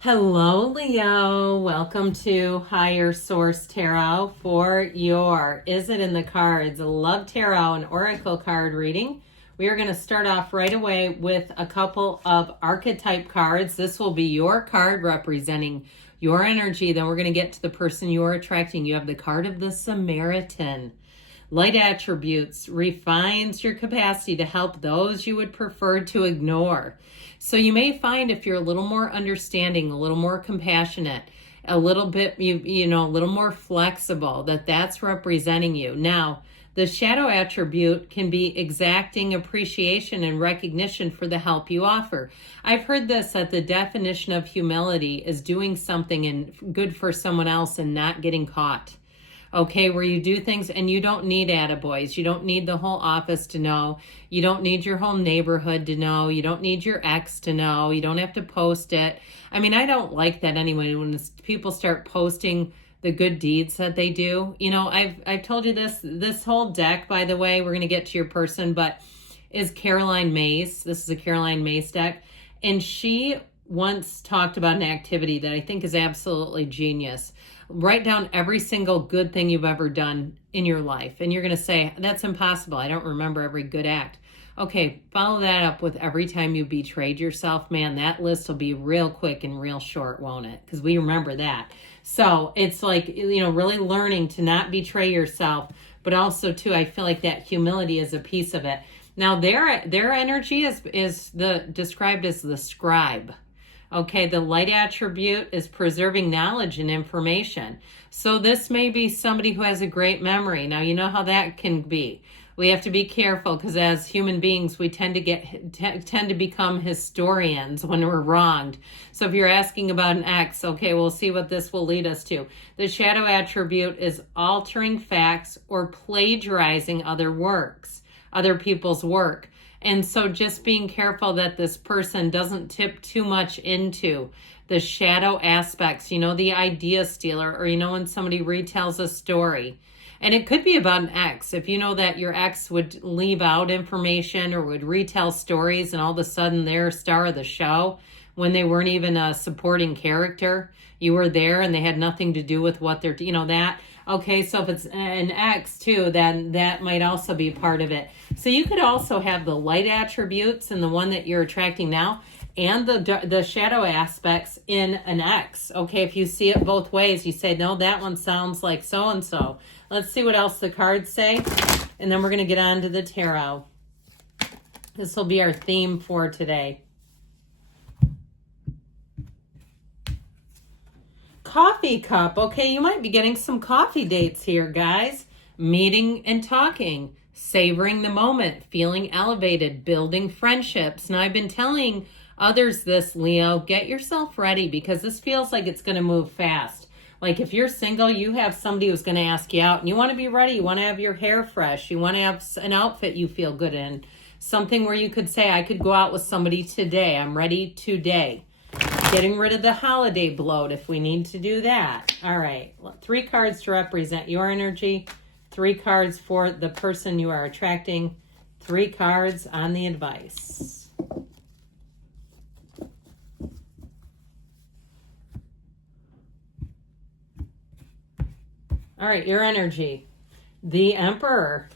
Hello, Leo. Welcome to Higher Source Tarot for your Is It in the Cards? Love Tarot and Oracle card reading. We are going to start off right away with a couple of archetype cards. This will be your card representing your energy. Then we're going to get to the person you're attracting. You have the card of the Samaritan. Light attributes refines your capacity to help those you would prefer to ignore. So you may find if you're a little more understanding, a little more compassionate, a little bit, a little more flexible, that's representing you. Now, the shadow attribute can be exacting appreciation and recognition for the help you offer. I've heard this, that the definition of humility is doing something and good for someone else and not getting caught. Okay, where you do things and you don't need attaboys. You don't need the whole office to know. You don't need your whole neighborhood to know. You don't need your ex to know. You don't have to post it. I mean, I don't like that anyway. When people start posting the good deeds that they do. I've told you this whole deck, by the way, we're going to get to your person, but is Caroline Myss. This is a Caroline Myss deck. And she once talked about an activity that I think is absolutely genius. Write down every single good thing you've ever done in your life. And you're going to say, that's impossible. I don't remember every good act. Okay, follow that up with every time you betrayed yourself. Man, that list will be real quick and real short, won't it? Because we remember that. So it's like, really learning to not betray yourself. But also, too, I feel like that humility is a piece of it. Now, their energy is described as the scribe. Okay, the light attribute is preserving knowledge and information. So this may be somebody who has a great memory. Now, you know how that can be. We have to be careful because as human beings, we tend to become historians when we're wronged. So if you're asking about an ex, okay, we'll see what this will lead us to. The shadow attribute is altering facts or plagiarizing other people's work. And so just being careful that this person doesn't tip too much into the shadow aspects, the idea stealer, or, when somebody retells a story. And it could be about an ex. If you know that your ex would leave out information or would retell stories and all of a sudden they're star of the show when they weren't even a supporting character, you were there and they had nothing to do with what they're, that. Okay, so if it's an ex too, then that might also be part of it. So you could also have the light attributes in the one that you're attracting now and the shadow aspects in an ex. Okay, if you see it both ways, you say, no, that one sounds like so-and-so. Let's see what else the cards say, and then we're going to get on to the tarot. This will be our theme for today. Coffee cup. Okay, you might be getting some coffee dates here, guys. Meeting and talking, savoring the moment, feeling elevated, building friendships. Now, I've been telling others this, Leo, get yourself ready because this feels like it's going to move fast. Like if you're single, you have somebody who's going to ask you out and you want to be ready. You want to have your hair fresh. You want to have an outfit you feel good in. Something where you could say, I could go out with somebody today. I'm ready today. Getting rid of the holiday bloat if we need to do that. All right. 3 cards to represent your energy. 3 cards for the person you are attracting. 3 cards on the advice. All right, your energy. The Emperor,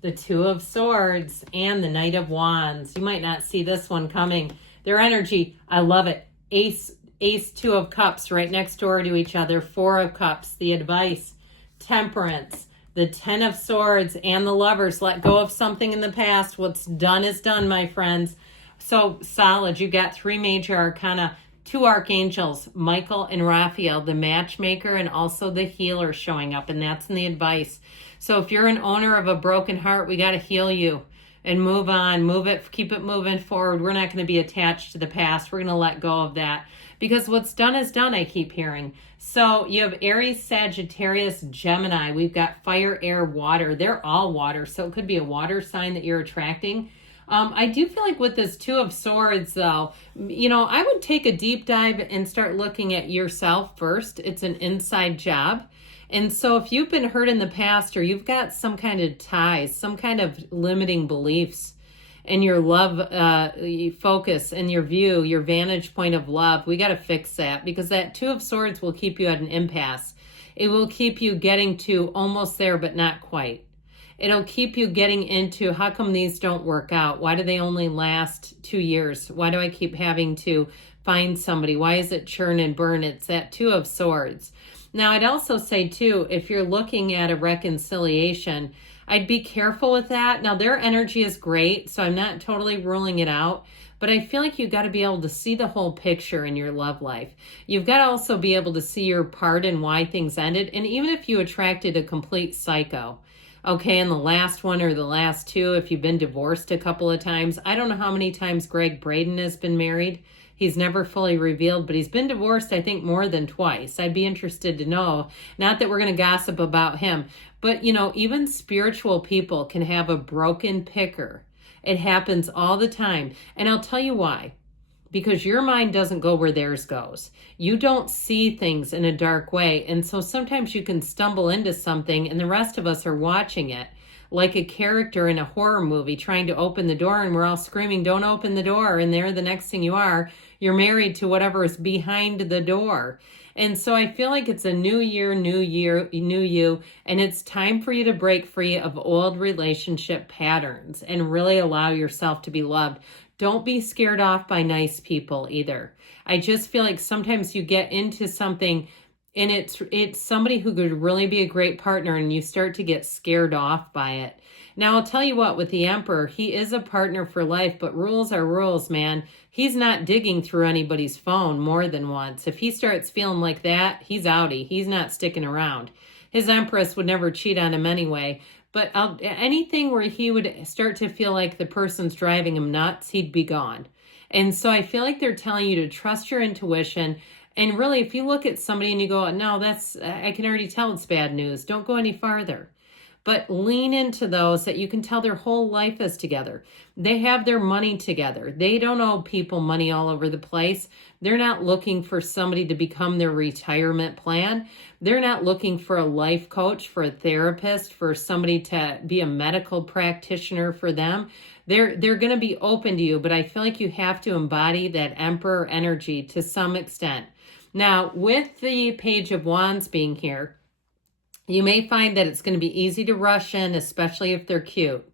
the 2 of Swords, and the Knight of Wands. You might not see this one coming. Their energy, I love it. Ace, 2 of Cups right next door to each other. 4 of Cups, the advice. Temperance, the 10 of Swords, and the Lovers. Let go of something in the past. What's done is done, my friends. So solid. You got 3 major arcana. 2 archangels, Michael and Raphael, the matchmaker and also the healer showing up, and that's in the advice. So if you're an owner of a broken heart, we got to heal you and move on, move it, keep it moving forward. We're not going to be attached to the past. We're going to let go of that because what's done is done, I keep hearing. So you have Aries, Sagittarius, Gemini. We've got fire, air, water. They're all water, so it could be a water sign that you're attracting. I do feel like with this 2 of Swords, though, I would take a deep dive and start looking at yourself first. It's an inside job. And so if you've been hurt in the past or you've got some kind of ties, some kind of limiting beliefs, and your love focus and your view, your vantage point of love. We got to fix that, because that Two of Swords will keep you at an impasse. It will keep you getting to almost there, but not quite. It'll keep you getting into, how come these don't work out? Why do they only last 2 years? Why do I keep having to find somebody? Why is it churn and burn? It's that Two of Swords. Now, I'd also say too, if you're looking at a reconciliation, I'd be careful with that. Now, their energy is great, so I'm not totally ruling it out, but I feel like you've got to be able to see the whole picture in your love life. You've got to also be able to see your part in why things ended. And even if you attracted a complete psycho, okay, in the last one or the last two, if you've been divorced a couple of times, I don't know how many times Greg Braden has been married. He's never fully revealed, but he's been divorced, I think, more than twice. I'd be interested to know. Not that we're going to gossip about him, but, you know, even spiritual people can have a broken picker. It happens all the time. And I'll tell you why. Because your mind doesn't go where theirs goes. You don't see things in a dark way. And so sometimes you can stumble into something and the rest of us are watching it like a character in a horror movie trying to open the door, and we're all screaming, don't open the door. And there, the next thing you're married to whatever is behind the door. And so I feel like it's a new year, new you, and it's time for you to break free of old relationship patterns and really allow yourself to be loved. Don't be scared off by nice people either. I just feel like sometimes you get into something and it's somebody who could really be a great partner, and you start to get scared off by it. Now, I'll tell you what, with the Emperor, he is a partner for life, but rules are rules, man. He's not digging through anybody's phone more than once. If he starts feeling like that, he's outie. He's not sticking around. His Empress would never cheat on him anyway. But anything where he would start to feel like the person's driving him nuts, he'd be gone. And so I feel like they're telling you to trust your intuition. And really, if you look at somebody and you go, no, I can already tell it's bad news, don't go any farther. But lean into those that you can tell their whole life is together. They have their money together. They don't owe people money all over the place. They're not looking for somebody to become their retirement plan. They're not looking for a life coach, for a therapist, for somebody to be a medical practitioner for them. They're going to be open to you, but I feel like you have to embody that Emperor energy to some extent. Now, with the Page of Wands being here, you may find that it's going to be easy to rush in, especially if they're cute,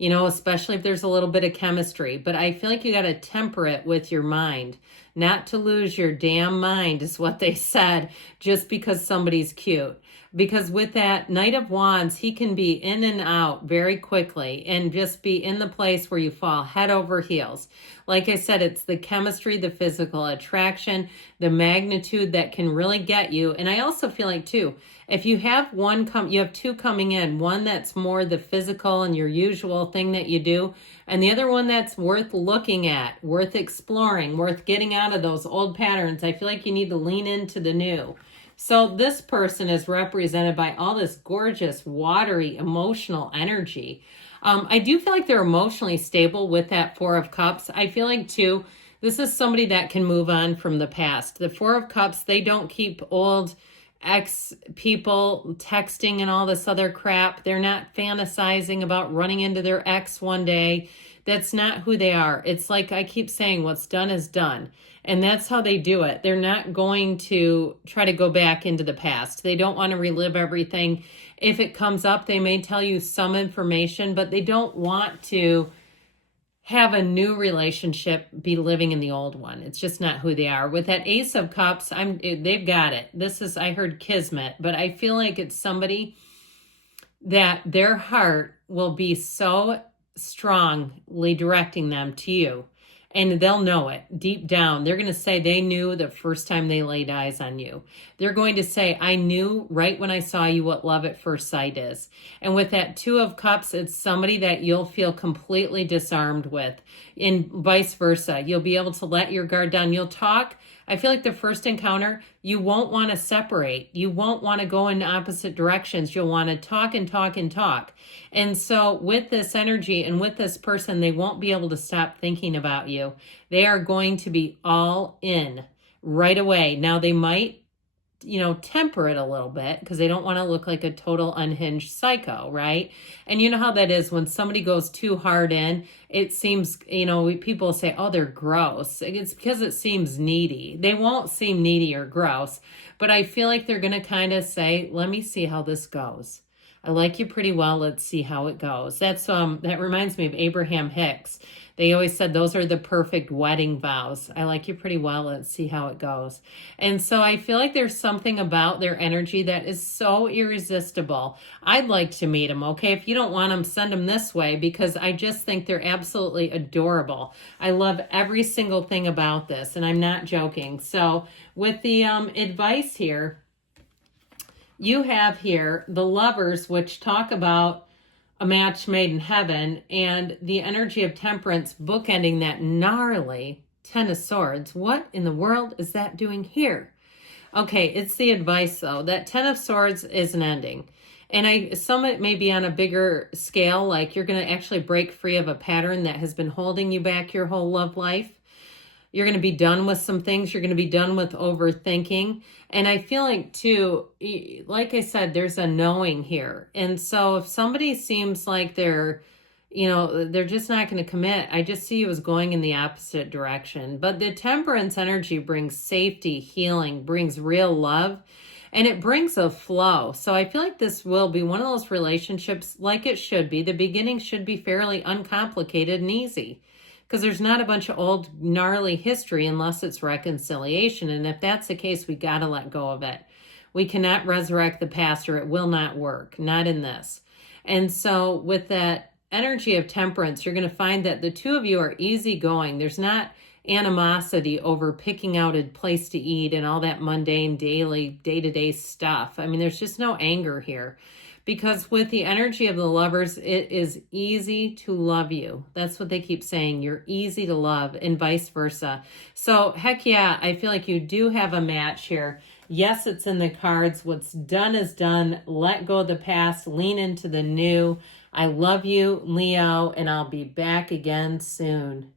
especially if there's a little bit of chemistry. But I feel like you got to temper it with your mind, not to lose your damn mind is what they said, just because somebody's cute. Because with that Knight of Wands, he can be in and out very quickly and just be in the place where you fall head over heels. Like I said, it's the chemistry, the physical attraction, the magnitude that can really get you. And I also feel like too, if you have you have two coming in, one that's more the physical and your usual thing that you do, and the other one that's worth looking at, worth exploring, worth getting out of those old patterns. I feel like you need to lean into the new. So this person is represented by all this gorgeous, watery, emotional energy. I do feel like they're emotionally stable with that Four of Cups. I feel like, too, this is somebody that can move on from the past. The Four of Cups, they don't keep old ex people texting and all this other crap. They're not fantasizing about running into their ex one day. That's not who they are. It's like I keep saying, what's done is done. And that's how they do it. They're not going to try to go back into the past. They don't want to relive everything. If it comes up, they may tell you some information, but they don't want to have a new relationship be living in the old one. It's just not who they are. With that Ace of Cups, they've got it. I heard kismet, but I feel like it's somebody that their heart will be so strongly directing them to you. And they'll know it deep down. They're going to say they knew the first time they laid eyes on you. They're going to say, I knew right when I saw you what love at first sight is. And with that Two of Cups, it's somebody that you'll feel completely disarmed with. And vice versa. You'll be able to let your guard down. You'll talk. I feel like the first encounter, you won't want to separate. You won't want to go in opposite directions. You'll want to talk and talk and talk. And so with this energy and with this person, they won't be able to stop thinking about you. They are going to be all in right away. Now, they might temper it a little bit because they don't want to look like a total unhinged psycho, right? And you know how that is when somebody goes too hard in, it seems, people say, oh, they're gross. It's because it seems needy. They won't seem needy or gross, but I feel like they're going to kind of say, let me see how this goes. I like you pretty well. Let's see how it goes. That reminds me of Abraham Hicks. They always said those are the perfect wedding vows. I like you pretty well. Let's see how it goes. And so I feel like there's something about their energy that is so irresistible. I'd like to meet them. Okay, if you don't want them, send them this way because I just think they're absolutely adorable. I love every single thing about this, and I'm not joking. So with the advice here, you have here the Lovers, which talk about a match made in heaven, and the energy of Temperance bookending that gnarly Ten of Swords. What in the world is that doing here? Okay, it's the advice though. That Ten of Swords is an ending. And some of it may be on a bigger scale, like you're going to actually break free of a pattern that has been holding you back your whole love life. You're going to be done with some things. You're going to be done with overthinking. And I feel like, too, like I said, there's a knowing here. And so if somebody seems like they're just not going to commit, I just see you as going in the opposite direction. But the Temperance energy brings safety, healing, brings real love, and it brings a flow. So I feel like this will be one of those relationships like it should be. The beginning should be fairly uncomplicated and easy, because there's not a bunch of old gnarly history unless it's reconciliation. And if that's the case, we got to let go of it. We cannot resurrect the past or it will not work, not in this. And so with that energy of Temperance, you're going to find that the two of you are easygoing. There's not animosity over picking out a place to eat and all that mundane daily day-to-day stuff. I mean, there's just no anger here. Because with the energy of the Lovers, it is easy to love you. That's what they keep saying. You're easy to love and vice versa. So heck yeah, I feel like you do have a match here. Yes, it's in the cards. What's done is done. Let go of the past. Lean into the new. I love you, Leo, and I'll be back again soon.